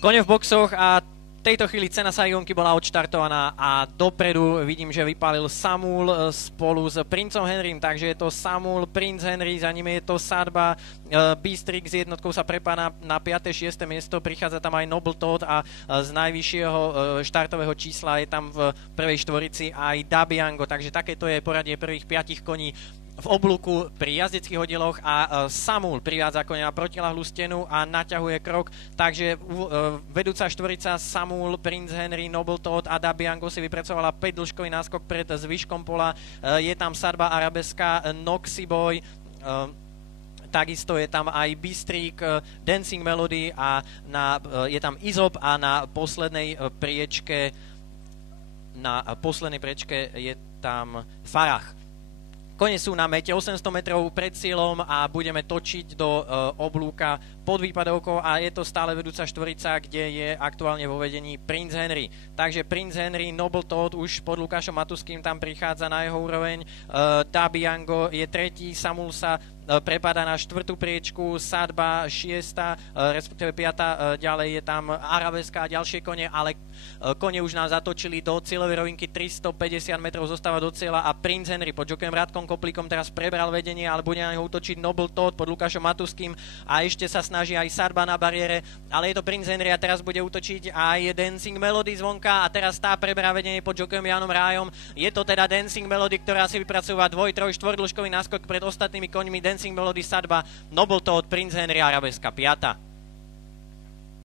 Kone v boxoch a v tejto chvíli cena Saigonky bola odštartovaná a dopredu vidím, že vypálil Samul spolu s Princom Henrym, takže je to Samul, Prince Henry, za ním je to Sadba, Bistrik s jednotkou sa prepána na 5. 6. miesto, prichádza tam aj Noble Toad a z najvyššieho štartového čísla je tam v prvej štvorici aj Dabiango, takže takéto je poradie prvých 5 koní v oblúku pri jazdeckých oddieloch a Samul privádza konia na protiľahlú stenu a naťahuje krok, takže vedúca štvorica Samul, Prince Henry, Noble Toad a Dabiango si vypracovala 5 dĺžkový náskok pred zvyškom pola, je tam Sadba Arabeska, Noxy Boy, takisto je tam aj Bistrik, Dancing Melody a je tam Izop a na poslednej priečke je tam Farah. Kone sú na mete 800 metrov pred cieľom a budeme točiť do oblúka pod výpadovkou a je to stále vedúca štvorica, kde je aktuálne vo vedení Prince Henry. Takže Prince Henry, Noble Toad už pod Lukášom Matuským tam prichádza na jeho úroveň, Dabiango je tretí, Samul sa prepadá na 4. priečku, Sadba 6., respektíve 5., ďalej je tam Arabeska a ďalšie kone, ale kone už nás zatočili do cieľovej rovinky, 350 metrov zostáva do cieľa a Prince Henry pod jokejom Radkom Koplíkom teraz prebral vedenie, ale bude na neho útočiť Noble Toad pod Lukášom Matuským a ešte sa snaží aj Sadba na bariére, ale je to Prince Henry a teraz bude útočiť aj Dancing Melody zvonka a teraz tá preberá vedenie pod jokejom Jánom Rájom. Je to teda Dancing Melody, ktorá si vypracúva 2, 3, 4 dĺžkový náskok pred ostatnými koňmi. Dancing Melody, Sadba, Noble Toad, Prince Henry, Arabeska 5.